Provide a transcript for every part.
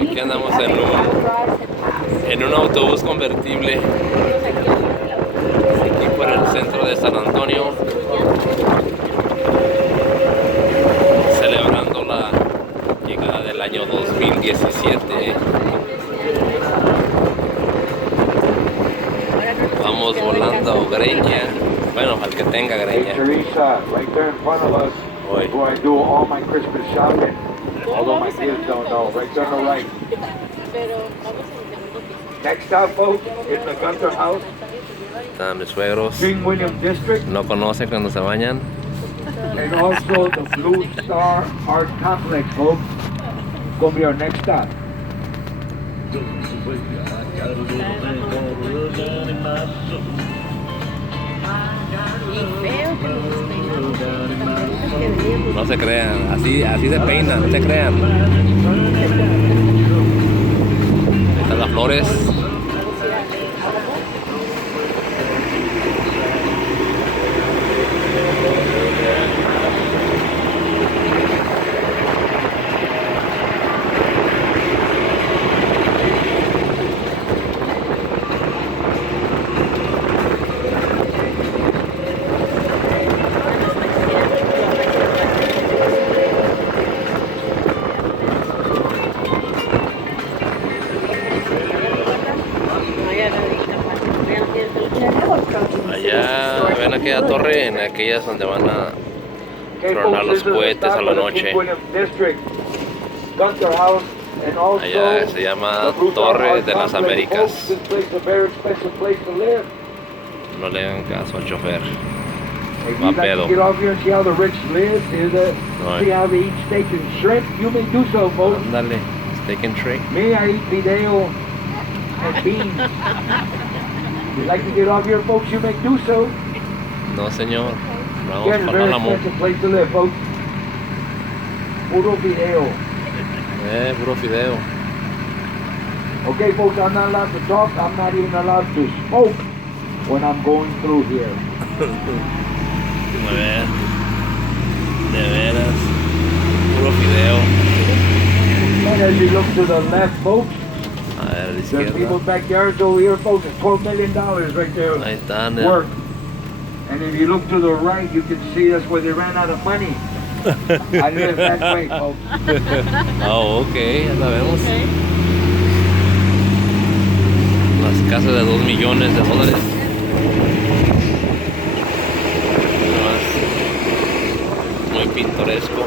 Aquí andamos en un autobús convertible aquí por el centro de San Antonio, celebrando la llegada del año 2017. Vamos volando greña, bueno, al que tenga greña. Teresa, right there in front of us, Hoy. where I do all my Christmas shopping. Although my kids don't know, right there on the right. Next stop, folks, is the Gunther House. Están mis suegros, King William District, no conocen cuando se bañan. and also the Blue Star Art Complex, folks. Gonna be our next stop. No se crean, así se peinan, no se crean. Ahí están las flores. Allá ven aquella torre, en aquellas donde van a tronar los cohetes a la noche. Allá se llama Torre de las Américas. No le hagan caso al chofer. Va pedo. Ándale, steak and shrimp. Me, I eat video and beans. You'd like to get off here, folks, you may do so. No, señor. Vamos Again, a para very Álamo. expensive place to live, folks. Puro video. Puro fideo. Okay, folks, I'm not allowed to talk. I'm not even allowed to smoke when I'm going through here. A ver. De veras. Puro fideo. And as you look to the left, folks, A ver, a la there's izquierda. people's backyards over here, folks. It's $12 million right there. Ahí están. Work. And if you look to the right, you can see that's where they ran out of money. I live that way, folks. Oh, ok, ya sabemos. Las casas de $2 millones. Muy pintoresco.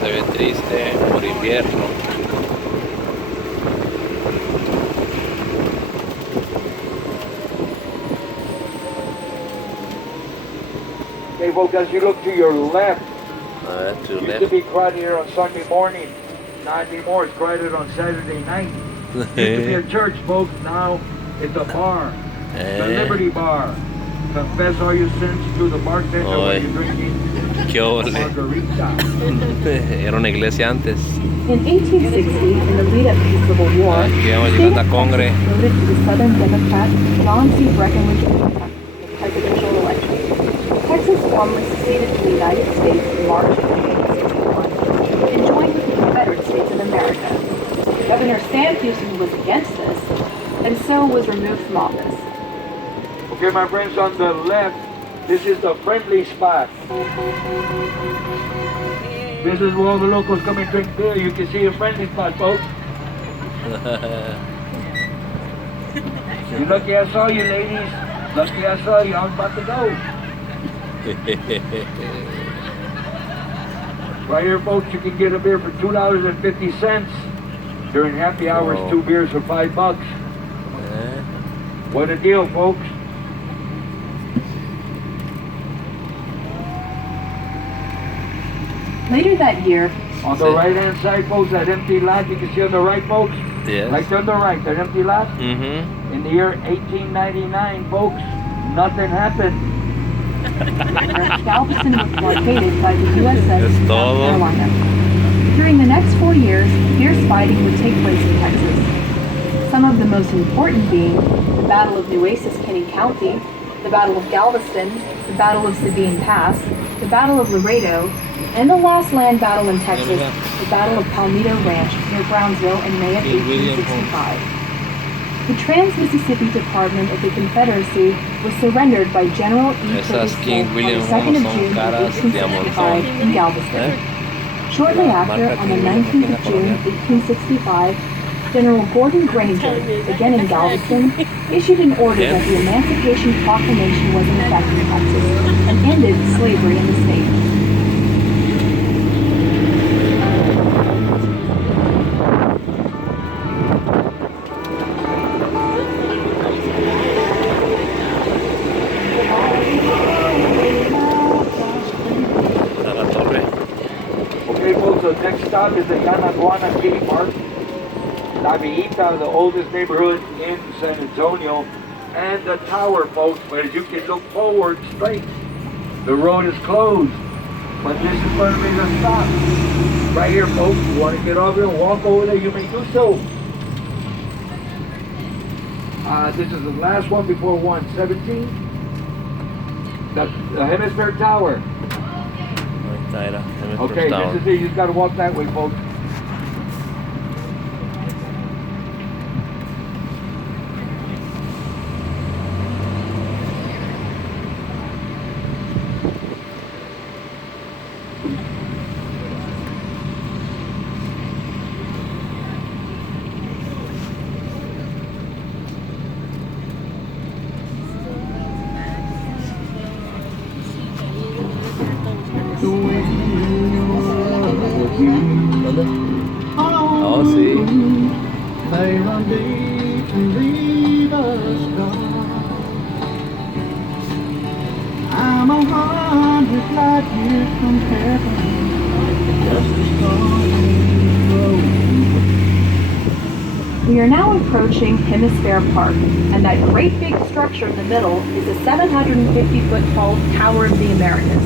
Se ve triste por invierno. Okay, folks, as you look to your left, A ver, to it used to left. be crowded here on Sunday morning. Not anymore, it's crowded on Saturday night. Used to be a church, folks, now it's a bar. The Liberty Bar. Confess all your sins to the bartender when you're drinking Qué ole. margarita. Era una iglesia antes. In 1860, in the lead-up to the Civil War, Aquí vamos llegando a Congre. voted for the Southern Democrat John C. Breckinridge in the presidential election. Texas formally seceded from the United States in March of 1861 and joined with the Confederate States of America. Governor Sam Houston was against this, and so was removed from office. Okay, my friends, on the left, this is the friendly spot. This is where all the locals come and drink beer. You can see a friendly spot, folks. You're lucky I saw you, ladies. Lucky I saw you. I was about to go. Right here, folks, you can get a beer for $2.50. During happy hours, Oh. 2 beers for $5. What a deal, folks. Later that year, On the right-hand side, folks, that empty lot you can see on the right, folks. Yes. Right there on the right, that empty lot. Mm-hmm. In the year 1899, folks, nothing happened. Galveston was blockaded by the USS Es South todo. Carolina. During the next 4 years, fierce fighting would take place in Texas. Some of the most important being the Battle of Nueces, Kenny County, the Battle of Galveston, the Battle of Sabine Pass, the Battle of Laredo, and the Lost Land Battle in Texas, the Battle of Palmito Ranch near Brownsville in May of 1865. The Trans-Mississippi Department of the Confederacy was surrendered by General E. Esas Curtis King Smith William on the 2nd of son June caras, digamos, 1865 in Galveston. Shortly La after, marca on the King William 19th of aquí en June la colonia. 1865, General Gordon Granger, again in Galveston, issued an order that the Emancipation Proclamation was in effect in Texas and ended slavery in the state. La torre. Okay, folks, so next stop is the Yanaguana Kitty Park. La Villita, the oldest neighborhood in San Antonio, and the tower, folks, where you can look forward straight. The road is closed, but this is going to be the stop. Right here, folks. You want to get over here and walk over there, you may do so. This is the last one before 117. The Hemisphere Tower. Ahí está, era. Okay, this is it. You just got to walk that way, folks. Oh, sí. They run deep to leave us gone. I'm 100 light years from heaven. Just a stone's throw. We are now approaching Hemisphere Park, and that great big structure in the middle is a 750-foot tall Tower of the Americas.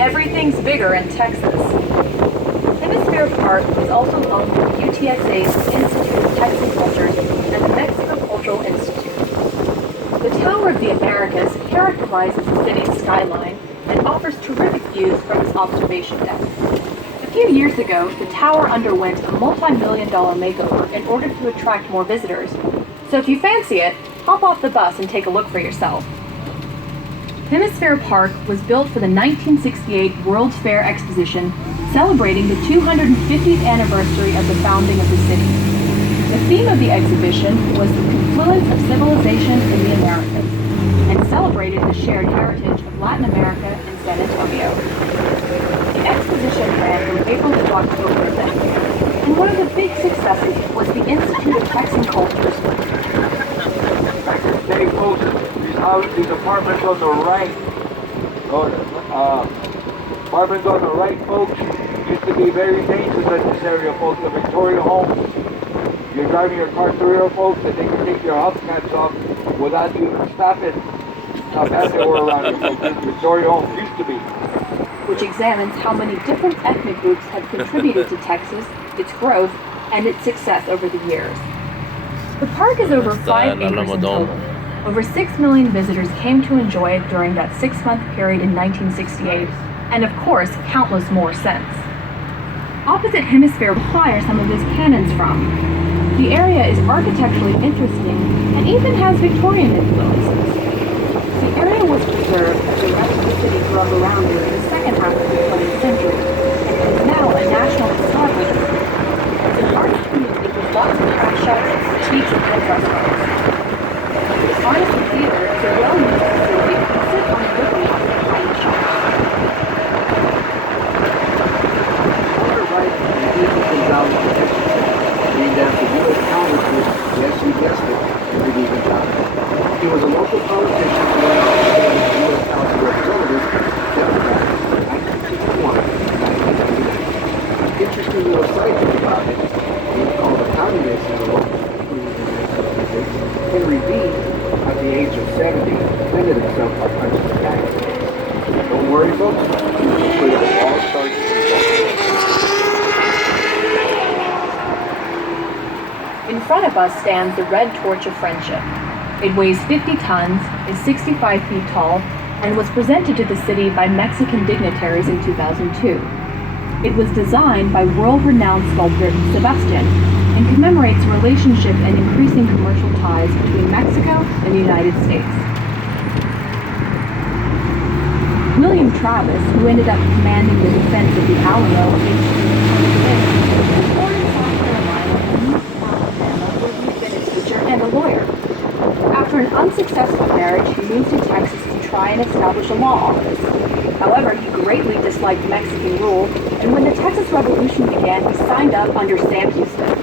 Everything's bigger in Texas. Hemisphere Park is also home to the UTSA's Institute of Texan Cultures and the Mexico Cultural Institute. The Tower of the Americas characterizes the city's skyline and offers terrific views from its observation deck. A few years ago, the tower underwent a multi-million-dollar makeover in order to attract more visitors. So if you fancy it, hop off the bus and take a look for yourself. Hemisphere Park was built for the 1968 World's Fair Exposition, celebrating the 250th anniversary of the founding of the city. The theme of the exhibition was the confluence of civilizations in the Americas, and celebrated the shared heritage of Latin America and San Antonio. The exposition ran from April to October of that year, and one of the big successes was the Institute of Texan Cultures. Hey, folks, these apartments on the right. Apartments on the right, folks. Used to be very dangerous in this area, folks. The Victoria homes. You're driving your car through here, folks, and they can take your hubcaps off without you even stopping. How bad they were around here, folks. This Victoria homes used to be. Which examines how many different ethnic groups have contributed to Texas, its growth, and its success over the years. The park is over 5 acres in total. Over 6 million visitors came to enjoy it during that 6-month period in 1968, and of course, countless more since. Opposite Hemisphere are some of his cannons from. The area is architecturally interesting and even has Victorian influences. The area was preserved as the rest of the city grew up around it in the second half of the 20th century, and is now a national historic landmark. It's an art community with lots of craft shops, boutiques, and restaurants. The Artist and Theater is a well-known facility and can sit on a river walk behind the shops. Named after U.S. Congressman, yes, you guessed it, Henry D. Johnson. He was a local politician who went on to serve as the U.S. House of Representatives, Democrat, from 1961 to 1999. Interesting little side thing about it, he was called a county race in the local Henry B., at the age of 70, defended himself by punching the guy. Don't worry, folks, we'll show you the all starts. In front of us stands the Red Torch of Friendship. It weighs 50 tons, is 65 feet tall, and was presented to the city by Mexican dignitaries in 2002. It was designed by world-renowned sculptor Sebastian and commemorates a relationship and increasing commercial ties between Mexico and the United States. William Travis, who ended up commanding the defense of the Alamo in 1826, was born in South Carolina and moved to Alabama, where he'd been a teacher and a lawyer. After an unsuccessful marriage, he moved to Texas to try and establish a law office. However, he greatly disliked Mexican rule, and when the Texas Revolution began, he signed up under Sam Houston.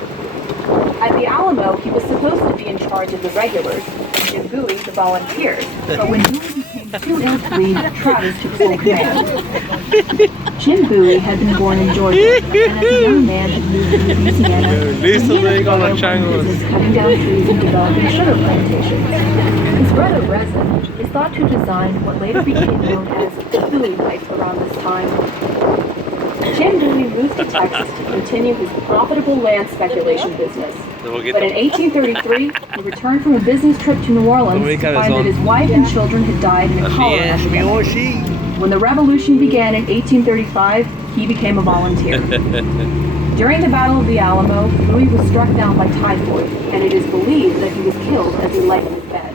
At the Alamo, he was supposed to be in charge of the regulars, and Jim Bowie the volunteers, but when Bowie became too ill to lead, Travis took full command. Jim Bowie had been born in Georgia, and as a young man had moved to Louisiana, and he and his brother were in business cutting down trees and developing sugar plantations. His brother Reza is thought to have designed what later became known as the Bowie Life around this time. Jim Bowie moved to Texas to continue his profitable land speculation business. But in 1833, he returned from a business trip to New Orleans to find that his wife and children had died in a cholera epidemic. When the revolution began in 1835, he became a volunteer. During the Battle of the Alamo, Bowie was struck down by typhoid, and it is believed that he was killed as he lay in his bed.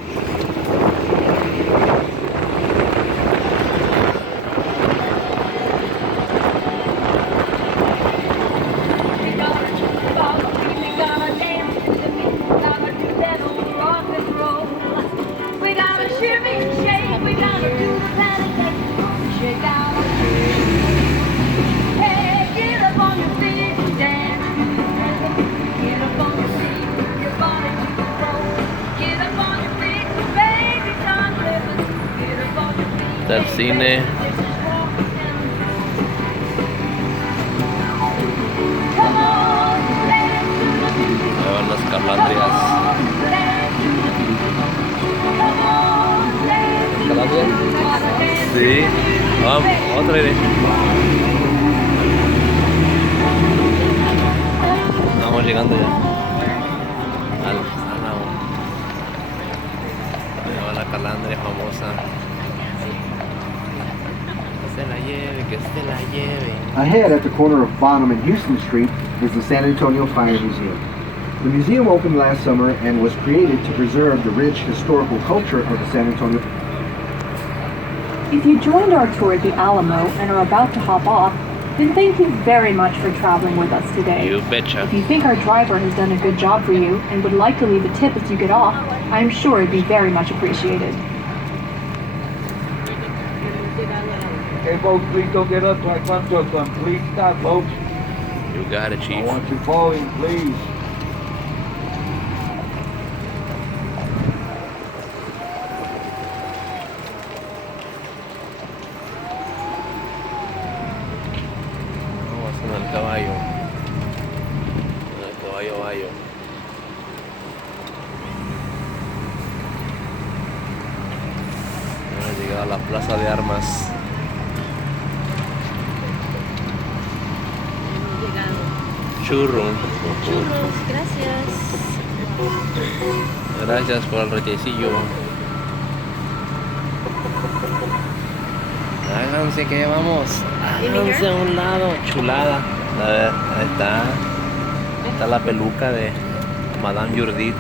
Del cine. Ahí van las calandrias. ¿Calandrias? Sí. Vamos, otra idea. Vamos llegando ya. Al Álamo. Ahí va la calandria famosa. Que se la lleve. Ahead at the corner of Bonham and Houston Street is the San Antonio Fire Museum. The museum opened last summer and was created to preserve the rich historical culture of the San Antonio. If you joined our tour at the Alamo and are about to hop off, then thank you very much for traveling with us today. You betcha. If you think our driver has done a good job for you and would like to leave a tip as you get off, I am sure it'd be very much appreciated. Okay, folks, please don't get up till I come to a complete stop, folks. You got it, I Chief. want you following, please. Vamos en el caballo. En el caballo bayo. Hemos llegado a la plaza de armas. Churros, gracias. Gracias por el rechecillo. Háganse que vamos. Háganse a un lado. Chulada. A ver, ahí está. Ahí está la peluca de Madame Judith.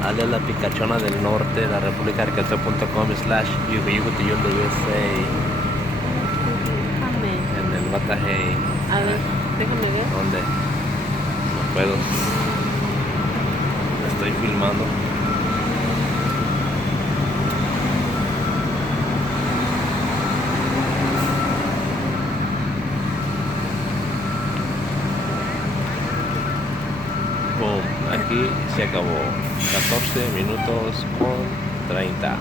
Dale la picachona del norte, la república arquitecto.com/USA. En el bataje. A ver, déjame ver. ¿Dónde? No puedo. Estoy filmando. Boom. Aquí se acabó. 14 minutos con 30.